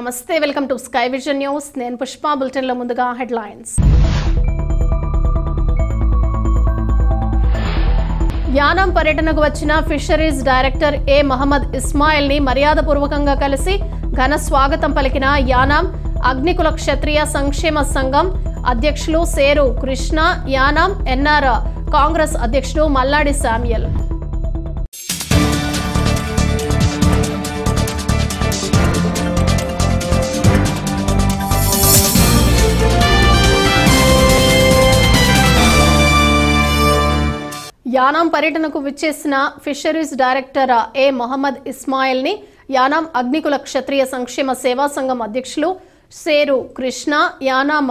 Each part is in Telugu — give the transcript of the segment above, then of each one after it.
నమస్తే welcome to sky vision news నేను పుష్ప బులెటిన్ లో ముందుగా హెడ్లైన్స్ యానాం పర్యటనకు వచ్చిన ఫిషరీస్ డైరెక్టర్ ఏ మహమ్మద్ ఇస్మాయిల్ ని మర్యాదపూర్వకంగా కలిసి ఘన స్వాగతం పలికిన యానాం అగ్నికుల క్షత్రియ సంక్షేమ సంఘం అధ్యక్షులు సేరు కృష్ణ యానాం ఎన్ఆర్ కాంగ్రెస్ అధ్యక్షుడు మల్లాడి శామ్యూయల్ యానాం పర్యటనకు విచ్చేసిన ఫిషరీస్ డైరెక్టర్ ఏ మహమ్మద్ ఇస్మాయిల్ ని యానాం అగ్నికుల క్షత్రియ సంక్షేమ సేవా సంఘం అధ్యక్షులు సేరు కృష్ణ యానాం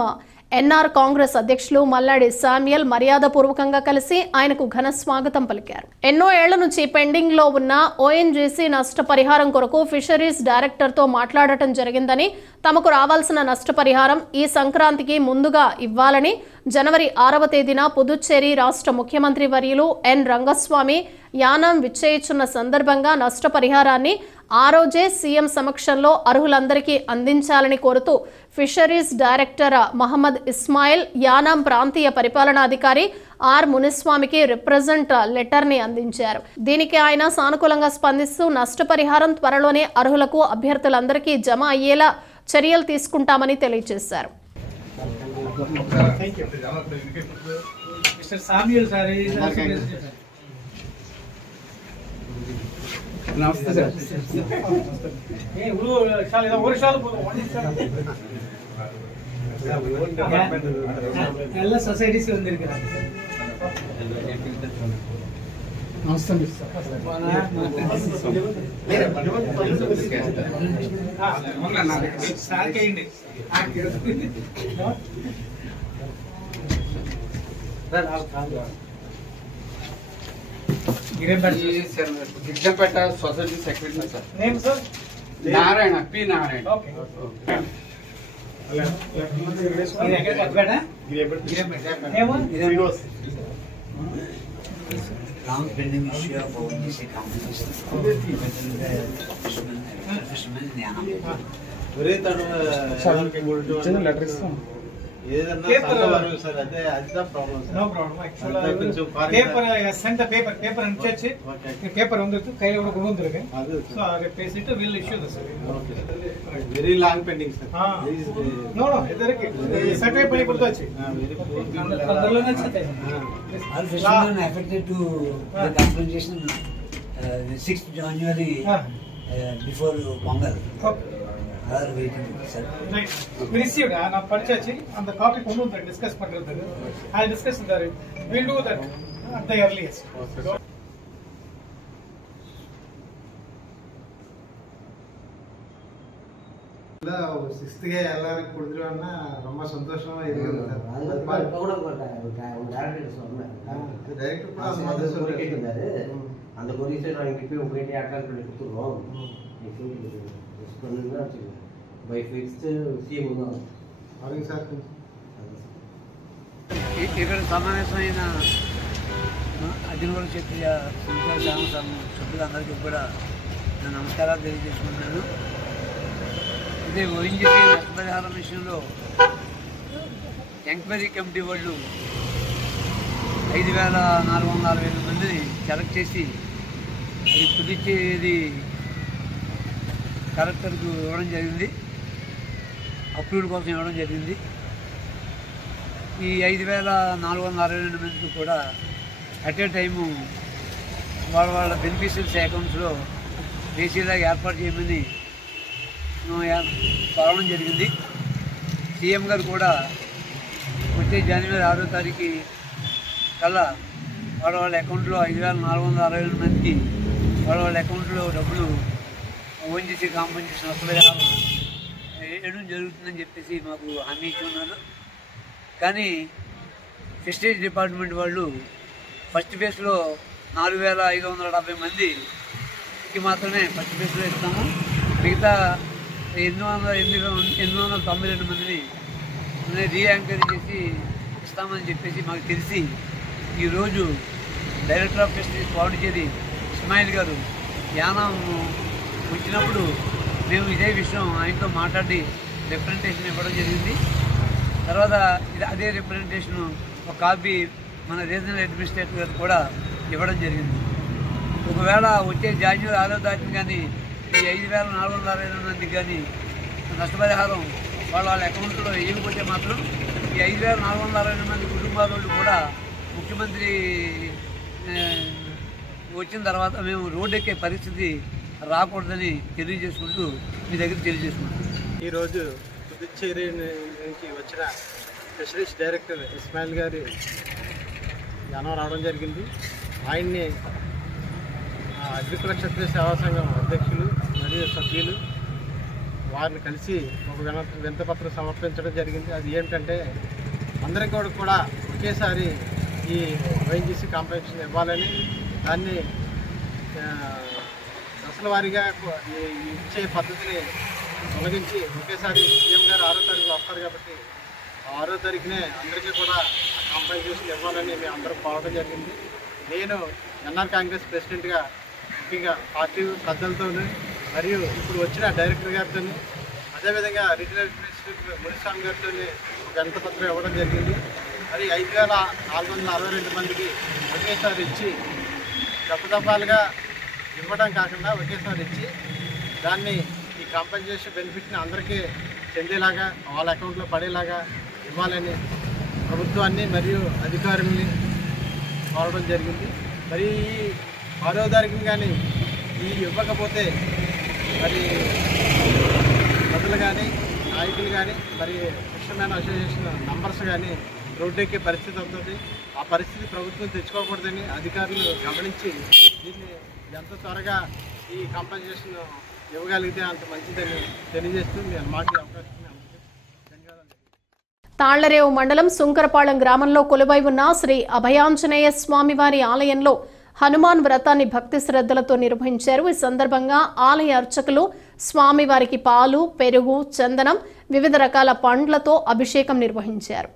ఎన్ఆర్ కాంగ్రెస్ అధ్యక్షులు మల్లాడి శామ్యూయల్ మర్యాదపూర్వకంగా కలిసి ఆయనకు ఘన స్వాగతం పలికారు. ఎన్నో ఏళ్ల నుంచి పెండింగ్ లో ఉన్న ఓఎన్జీసీ నష్టపరిహారం కొరకు ఫిషరీస్ డైరెక్టర్ తో మాట్లాడటం జరిగిందని, తమకు రావాల్సిన నష్టపరిహారం ఈ సంక్రాంతికి ముందుగా ఇవ్వాలని జనవరి 6వ తేదీన పుదుచ్చేరి రాష్ట్ర ముఖ్యమంత్రి వర్యులు ఎన్ రంగస్వామి యానాం విచ్చేయిచున్న సందర్భంగా నష్టపరిహారాన్ని ఆ రోజే సీఎం సమక్షంలో అర్హులందరికీ అందించాలని కోరుతూ ఫిషరీస్ డైరెక్టర్ మహమ్మద్ ఇస్మాయిల్ యానాం ప్రాంతీయ పరిపాలనాధికారి ఆర్ మునిస్వామికి రిప్రజెంట్ లెటర్ ని అందించారు. దీనికి ఆయన సానుకూలంగా స్పందిస్తూ నష్టపరిహారం త్వరలోనే అర్హులకు అభ్యర్థులందరికీ జమ అయ్యేలా చర్యలు తీసుకుంటామని తెలియజేశారు. నమస్తే సార్. ಎಲ್ಲ ಸೊಸೈಟೀಸ್ ಬಂದಿರ್ತೀರ. ನಮಸ್ತೆ Giddampeta society secretary sir. Name sir Narayana P Narayana. Long pending issue of ONGC competition fishermen in Yanam. Paper అనిపించి పేపర్ ఉంది కైలో కూడా కొనుందిరుగా సో అదే పేసిట్ will issue the sir very long pending sir. No no ఇదరికి సర్వే పని పడుతొచ్చి అందరిలోనే చతే All fishermen affected to the compensation 6th January before Pongal. Are waiting sir. Right. We received na purchase and the copy kondu discuss pandradhu. I'll discuss that. We'll do that at the earliest. Okay. Sixth ಗೆ ಎಲ್ಲರೂ ಕುಡಿದ್ರು ಅನ್ನ ரொம்ப சந்தோஷமா இருக்குது சார். டைரக்டர் கூட அது மாதிரி சொல்லிட்டாரு. அந்த கொரிசை நாங்க இப்ப உங்ககிட்ட அட்டாக் பண்ணி கொடுத்துறோம். பண்ணுங்க బై ఫిక్స్డ్ సీఎం ఉన్నారు. అవును సార్. ఇక్కడ సమావేశమైన అగ్నికుల క్షత్రియ సంక్షేమ సంఘం సభ్యులందరికీ కూడా నేను నమస్కారాలు తెలియజేసుకుంటున్నాను. ఇదే ఓఎన్జీసీ నష్టపరిహారం విషయంలో ఎంక్వైరీ కమిటీ వాళ్ళు 5,460 మందిని సెలెక్ట్ చేసి అది పుదుచ్చేరి కలెక్టర్కు ఇవ్వడం జరిగింది. అప్రూవల్ కోసం ఇవ్వడం జరిగింది. ఈ 5,462 మందికి కూడా అట్ ఏ టైము వాళ్ళ బెనిఫిషియరీస్ అకౌంట్స్లో దేశీయలాగా ఏర్పాటు చేయమని కోరడం జరిగింది. సీఎం గారు కూడా వచ్చే జనవరి 6వ తారీఖు కల్లా వాళ్ళ అకౌంట్లో 5,462 మందికి వాళ్ళ అకౌంట్లో డబ్బులు ఓఎన్జీసీ కాంపెన్సేషన్ నష్టపరిహారం వేయడం జరుగుతుందని చెప్పేసి మాకు హామీ ఇచ్చున్నారు. కానీ ఫిషరీస్ డిపార్ట్మెంట్ వాళ్ళు ఫస్ట్ ఫేజ్లో 4,570 మందికి మాత్రమే ఫస్ట్ ఫేజ్లో ఇస్తాము. మిగతా 892 మందిని రీఎంక్వైరీ చేసి ఇస్తామని చెప్పేసి మాకు తెలిసి ఈరోజు director of fisheries Pondicherry Ismail గారు యానాం వచ్చినప్పుడు మేము ఇదే విషయం ఆయనతో మాట్లాడి రిప్రజెంటేషన్ ఇవ్వడం జరిగింది. తర్వాత అదే రిప్రజెంటేషన్ ఒక కాపీ మన రీజనల్ అడ్మినిస్ట్రేటర్ గారు కూడా ఇవ్వడం జరిగింది. ఒకవేళ వచ్చే జనవరి 6వ తారీఖున కానీ ఈ 5,462 మందికి కానీ నష్టపరిహారం వాళ్ళ అకౌంట్లో వేయకపోతే మాత్రం ఈ 5,462 మంది కుటుంబాల వాళ్ళు కూడా ముఖ్యమంత్రి వచ్చిన తర్వాత మేము రోడ్డు ఎక్కే పరిస్థితి రాకూడదని తెలియజేసుకుంటూ మీ దగ్గర తెలియజేసుకుంటాం. ఈరోజు పుదుచ్చేరి నుంచి వచ్చిన ఫిషరీస్ డైరెక్టర్ ఇస్మాయిల్ గారి జనం రావడం జరిగింది. ఆయన్ని అగ్రికుల క్షత్రియ సేవా సంఘం అధ్యక్షులు మరియు సభ్యులు వారిని కలిసి ఒక వినతిపత్రం సమర్పించడం జరిగింది. అది ఏంటంటే అందరికీ కూడా ఒకేసారి ఈ ONGC కాంపెన్సేషన్ ఇవ్వాలని, దాన్ని దశల వారీగా ఇచ్చే పద్ధతిని తొలగించి ఒకేసారి సీఎం గారు 6వ తారీఖు వస్తారు కాబట్టి 6వ తారీఖునే అందరికీ కూడా కాంపెన్సేషన్ ఇవ్వాలని మేము అందరం కోరడం జరిగింది. నేను ఎన్ఆర్ కాంగ్రెస్ ప్రెసిడెంట్గా ముఖ్యంగా పార్టీ పెద్దలతో మరియు ఇప్పుడు వచ్చిన డైరెక్టర్ గారితో అదేవిధంగా రీజనల్ అడ్మినిస్ట్రేటర్ మునిస్వామి గారితో ఒక వినతిపత్రం ఇవ్వడం జరిగింది. మరి 5,462 మందికి ఒకేసారి ఇచ్చి దఫాలుగా ఇవ్వడం కాకుండా ఒకేసారి ఇచ్చి దాన్ని ఈ కాంపెన్సేషన్ బెనిఫిట్ని అందరికీ చెందేలాగా వాళ్ళ అకౌంట్లో పడేలాగా ఇవ్వాలని ప్రభుత్వాన్ని మరియు అధికారుల్ని కోరడం జరిగింది. మరి ఈ 6వ తారీఖుని కానీ ఈ ఇవ్వకపోతే మరి ప్రజలు కానీ నాయకులు కానీ మరి ఫిషర్మెన్ అసోసియేషన్ మెంబర్స్ కానీ రోడ్డెక్కే పరిస్థితి అవుతుంది. ఆ పరిస్థితి ప్రభుత్వం తెచ్చుకోకూడదని అధికారులు గమనించి దీన్ని ఎంత త్వరగా ఈ కాంపెన్సేషన్ ఇవ్వగలిగితే అంత మంచిదని తెలియజేస్తూ నేను మాకు అవకాశం ధన్యవాదాలు. తాళ్లరేవు మండలం సుంకరపాళెం గ్రామంలో కొలువై ఉన్న శ్రీ అభయాంజనేయ స్వామివారి ఆలయంలో హనుమాన్ వ్రతాన్ని భక్తి శ్రద్ధలతో నిర్వహించారు. ఈ సందర్భంగా ఆలయ అర్చకులు స్వామివారికి పాలు, పెరుగు, చందనం, వివిధ రకాల పండ్లతో అభిషేకం నిర్వహించారు.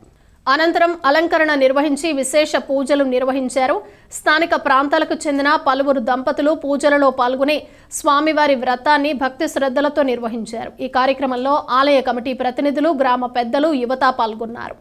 అనంతరం అలంకరణ నిర్వహించి విశేష పూజలు నిర్వహించారు. స్థానిక ప్రాంతాలకు చెందిన పలువురు దంపతులు పూజలలో పాల్గొని స్వామివారి వ్రతాన్ని భక్తి శ్రద్ధలతో నిర్వహించారు. ఈ కార్యక్రమంలో ఆలయ కమిటీ ప్రతినిధులు, గ్రామ పెద్దలు, యువత పాల్గొన్నారు.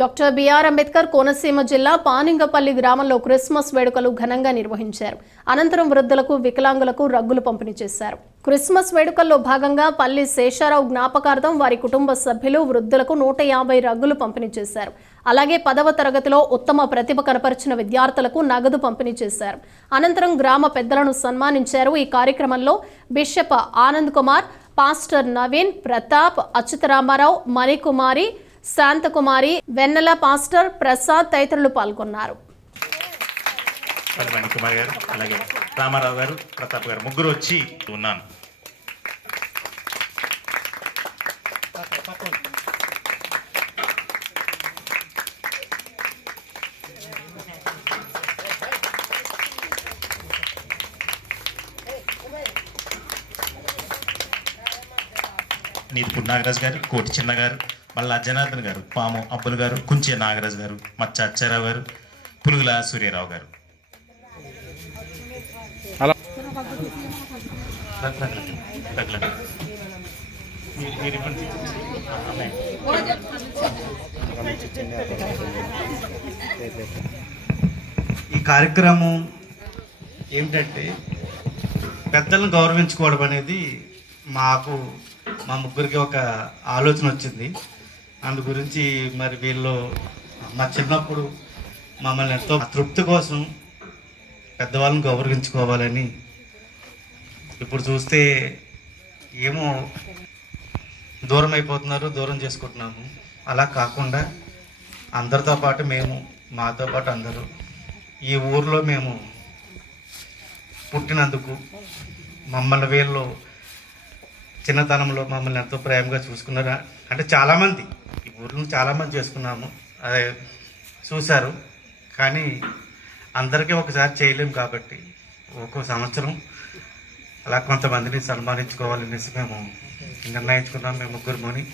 డాక్టర్ బిఆర్ అంబేద్కర్ కోనసీమ జిల్లా పానింగపల్లి గ్రామంలో క్రిస్మస్ వేడుకలు ఘనంగా నిర్వహించారు. అనంతరం వృద్ధులకు, వికలాంగులకు రగ్గులు పంపిణీ చేశారు. క్రిస్మస్ వేడుకల్లో భాగంగా పల్లి శేషారావు జ్ఞాపకార్థం వారి కుటుంబ సభ్యులు వృద్ధులకు 150 రగ్గులు పంపిణీ చేశారు. అలాగే 10వ తరగతిలో ఉత్తమ ప్రతిభ కనపరిచిన విద్యార్థులకు నగదు పంపిణీ చేశారు. అనంతరం గ్రామ పెద్దలను సన్మానించారు. ఈ కార్యక్రమంలో బిషప్ ఆనంద్ కుమార్, పాస్టర్ నవీన్, ప్రతాప్, అచ్యుతరామారావు, మణికుమారి, శాంతకుమారి, వెన్నెల పాస్టర్ ప్రసాద్ తదితరులు పాల్గొన్నారు. మణికుమార్ గారు, అలాగే రామారావు గారు, ప్రతాప్ గారు ముగ్గురు వచ్చి ఉన్నాను. నీతిపూడి నాగరాజు గారు, కోటి చిన్న గారు, మల్లా జనార్దన్ గారు, పాము అబ్బులు గారు, కుంచె నాగరాజు గారు, మచ్చ అచ్చారావు గారు, పులుగుల సూర్యరావు గారు. ఈ కార్యక్రమం ఏమిటంటే పెద్దలను గౌరవించుకోవడం అనేది మా ముగ్గురికి ఒక ఆలోచన వచ్చింది. అందు గురించి మరి వీళ్ళు మా చిన్నప్పుడు మమ్మల్ని ఎంతో తృప్తి కోసం పెద్దవాళ్ళని గౌరవించుకోవాలని, ఇప్పుడు చూస్తే ఏమో దూరం అయిపోతున్నారు, దూరం చేసుకుంటున్నాము. అలా కాకుండా అందరితో పాటు మాతో పాటు అందరూ ఈ ఊర్లో మేము పుట్టినందుకు మమ్మల్ని వీళ్ళు చిన్నతనంలో మమ్మల్ని ఎంతో ప్రేమగా చూసుకున్నారు. అంటే చాలామంది ఈ ఊర్లో చాలామంది చేసుకున్నాము, అదే చూశారు. కానీ అందరికీ ఒకసారి చేయలేము కాబట్టి ఒక్కో సంవత్సరం అలా కొంతమందిని సన్మానించుకోవాలనేసి మేము నిర్ణయించుకున్నాం, మేము ముగ్గురుమని.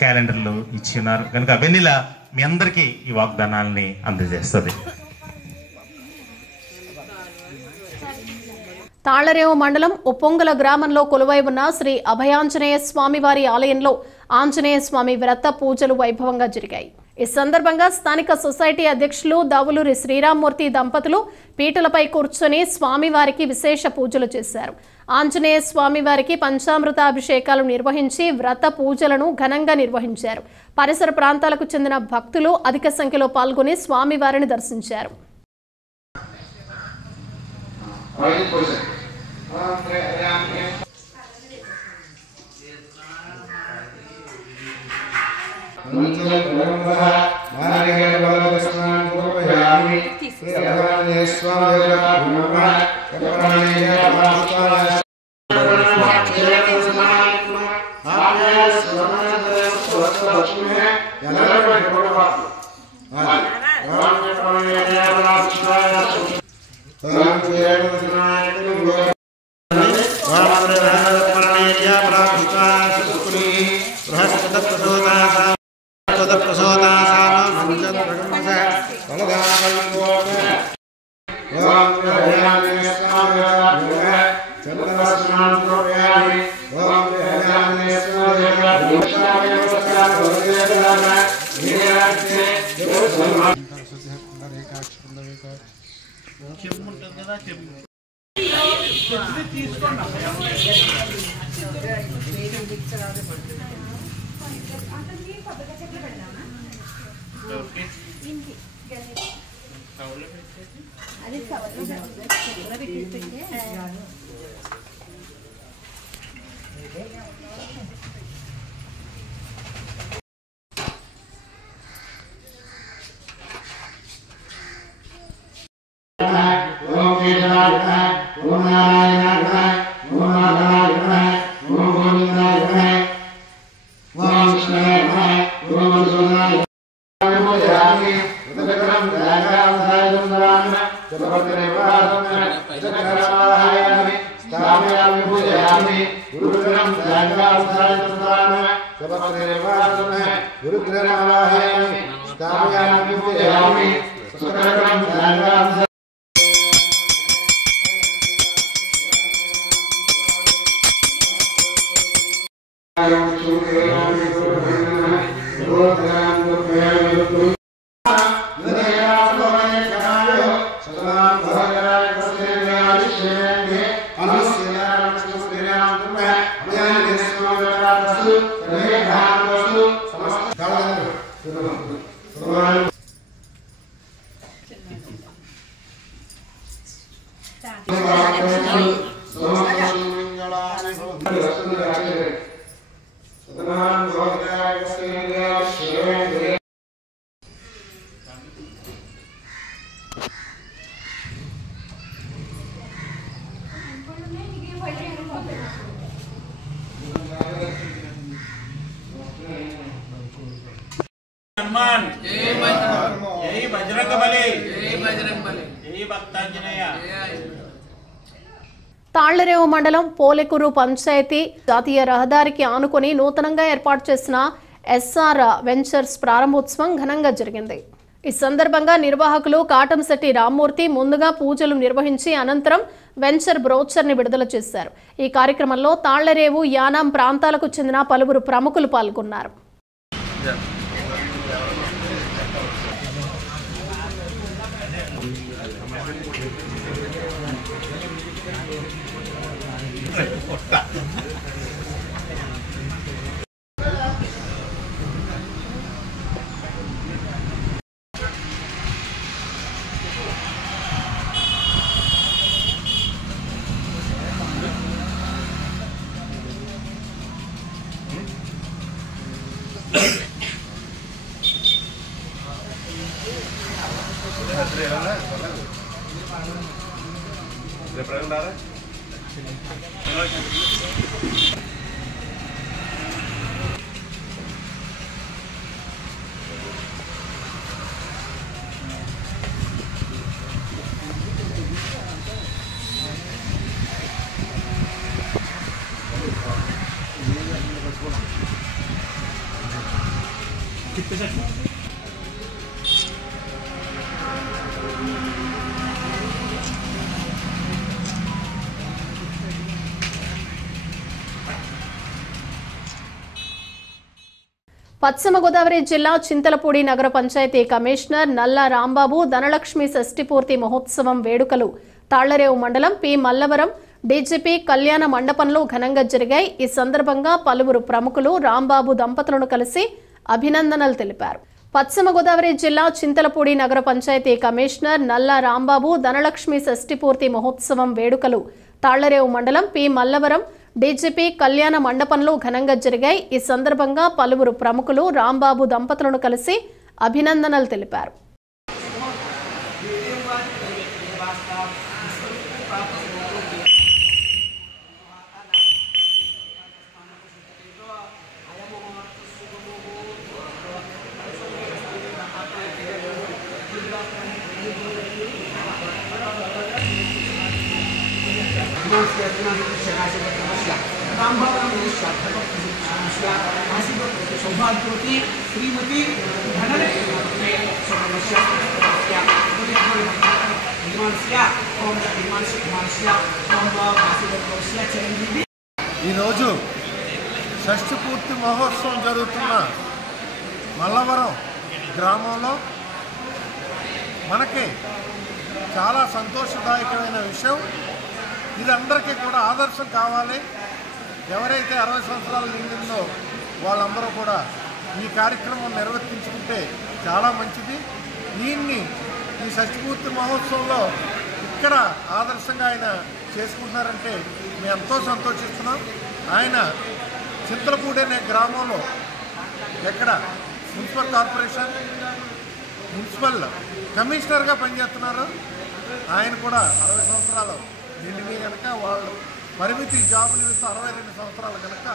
క్యాలెండర్లు ఇచ్చి ఉన్నారు కనుక వెన్నెల మీ అందరికీ ఈ వాగ్దానాలని అందజేస్తుంది. తాళ్లరేవు మండలం ఉప్పొంగల గ్రామంలో కొలువై ఉన్న శ్రీ అభయాంజనేయ స్వామి వారి ఆలయంలో ఆంజనేయ స్వామి వ్రత పూజలు వైభవంగా జరిగాయి. ఈ సందర్భంగా స్థానిక సొసైటీ అధ్యక్షులు దావులూరి శ్రీరామ్మూర్తి దంపతులు పీటలపై కూర్చొని స్వామివారికి విశేష పూజలు చేశారు. ఆంజనేయ స్వామివారికి పంచామృతాభిషేకాలు నిర్వహించి వ్రత పూజలను ఘనంగా నిర్వహించారు. పరిసర ప్రాంతాలకు చెందిన భక్తులు అధిక సంఖ్యలో పాల్గొని స్వామివారిని దర్శించారు. తాళ్లరేవు మండలం పోలెకూరు పంచాయతీ జాతీయ రహదారికి ఆనుకొని నూతనంగా ఏర్పాటు చేసిన ఎస్ఆర్ వెంచర్స్ ప్రారంభోత్సవం ఘనంగా జరిగింది. ఈ సందర్భంగా నిర్వాహకులు కాటంశెట్టి రామ్మూర్తి ముందుగా పూజలు నిర్వహించి అనంతరం వెంచర్ బ్రోచర్ ని విడుదల చేశారు. ఈ కార్యక్రమంలో తాళ్లరేవు, యానాం ప్రాంతాలకు చెందిన పలువురు ప్రముఖులు పాల్గొన్నారు. పశ్చిమ గోదావరి జిల్లా చింతలపూడి నగర పంచాయతీ కమిషనర్ నల్ల రాంబాబు ధనలక్ష్మి షష్ఠిపూర్తి మహోత్సవం వేడుకలు తాళ్లరేవు మండలం పి మల్లవరం డీజీపీ కళ్యాణ మండపంలో ఘనంగా జరిగాయి. ఈ సందర్భంగా పలువురు ప్రముఖులు రాంబాబు దంపతులను కలిసి అభినందనలు తెలిపారు. పశ్చిమ గోదావరి జిల్లా చింతలపూడి నగర పంచాయతీ కమిషనర్ నల్ల రాంబాబు ధనలక్ష్మి షష్ఠిపూర్తి మహోత్సవం వేడుకలు తాళ్లరేవు మండలం పి మల్లవరం డీజీపీ కళ్యాణ మండపంలో ఘనంగా జరిగాయి. ఈ సందర్భంగా పలువురు ప్రముఖులు రాంబాబు దంపతులను కలిసి అభినందనలు తెలిపారు. सौभाग्यवती श्रीमती धनलक्ष्मी ఈరోజు షష్ఠి పూర్తి మహోత్సవం జరుగుతున్న మల్లవరం గ్రామంలో మనకి చాలా సంతోషదాయకమైన విషయం. ఇది అందరికీ కూడా ఆదర్శం కావాలి. ఎవరైతే 60 సంవత్సరాలు నిండిందో వాళ్ళందరూ కూడా ఈ కార్యక్రమం నిర్వర్తించుకుంటే చాలా మంచిది. దీన్ని ఈ షష్ఠిపూర్తి మహోత్సవంలో ఇక్కడ ఆదర్శంగా ఆయన చేసుకుంటున్నారంటే మేము ఎంతో సంతోషిస్తున్నాం. ఆయన చింతలపూడి అనే గ్రామంలో ఎక్కడ మున్సిపల్ కార్పొరేషన్ మున్సిపల్ కమిషనర్గా పనిచేస్తున్నారు. ఆయన కూడా 60 సంవత్సరాలు నిండిని కనుక వాళ్ళు పరిమితి జాబ్ నిమిత్తం 62 సంవత్సరాలు కనుక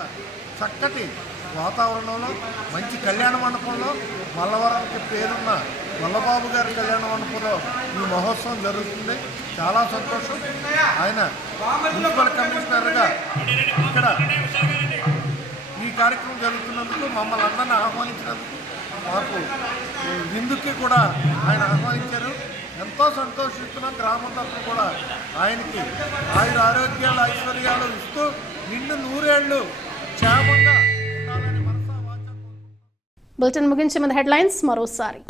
చక్కటి వాతావరణంలో మంచి కళ్యాణ మండపంలో మల్లవరానికి పేరున్న వల్లబాబు గారి కళ్యాణ మండపంలో ఈ మహోత్సవం జరుగుతుంది. చాలా సంతోషం. ఆయన మున్సిపల్ కమిషనర్గా ఇక్కడ ఈ కార్యక్రమం జరుగుతున్నందుకు మమ్మల్ని అందరినీ ఆహ్వానించినందుకు మాకు విందుకి కూడా ఆయన ఆహ్వానించారు. ఎంతో సంతోషిస్తున్నాం. గ్రామం తరఫున కూడా ఆయనకి ఆయుర ఆరోగ్యాలు ఐశ్వర్యాలు ఇస్తూ నిండు 100 ఏళ్ళు క్షేమంగా ఉండాలని మనసా వాచా. బులెటిన్ ముగించే ముందు హెడ్లైన్స్ మరోసారి.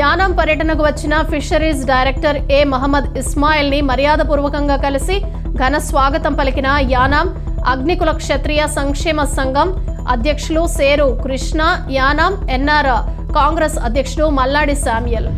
యానాం పర్యటనకు వచ్చిన ఫిషరీస్ డైరెక్టర్ ఏ మహమ్మద్ ఇస్మాయిల్ ని మర్యాదపూర్వకంగా కలిసి ఘన స్వాగతం పలికిన యానాం అగ్నికుల క్షత్రియ సంక్షేమ సంఘం అధ్యక్షులు సేరు కృష్ణ, యానాం ఎన్ఆర్ కాంగ్రెస్ అధ్యక్షుడు మల్లాడి శామ్యుయల్.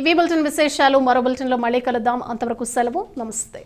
ఇవి బులెటిన్ విశేషాలు. మరో బులెటిన్లో మళ్ళీ కలుద్దాం. అంతవరకు సెలవు. నమస్తే.